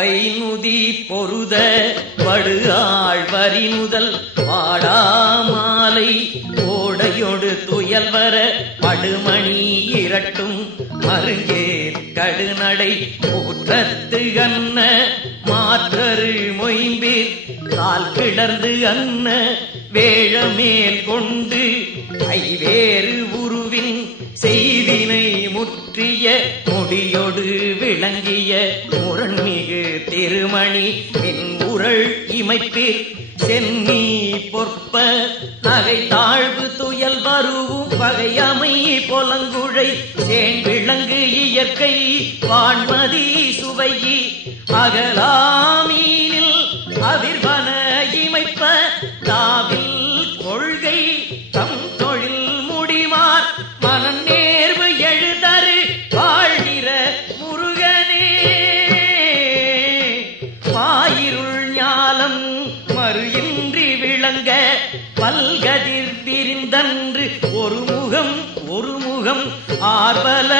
வைநுதி பொருத வடுஆள் வரிமுதல் வாடாமாலை ஓடையொடு துயல்வர படுமணி இரட்டும் மருங்கேற் கடுநடை ஊற்றத்து அன்ன மாற்றரு மொயம்பிற் கால் கிடர்ந்து அன்ன வேழமேல் கொண்டு ஐவேறு உருவின் செய்தினை முற்றிய முடியொடு விளங்கிய முரண்மிகு திருமணி மின் உரள் இமைப்பிற் சென்னி பொற்ப நகை தாழ்வு துயல் வருவும் பகையமை பொலங்குழை சேன்விளங்கு இயற்கை வான்மதி சுவையி அகலாமீனில் அவிர்வன இமைப்ப தாவில் கொள்கை தம் தொழில் முடிமார் மனந் நேர்வு எழுதரு வாழ்கிற முருகனே பாயிருள் ஞாலம் மறு இன்றி விளங்க பல்கதிர் விரிந்தன்று ஒரு முகம் ஆர்வல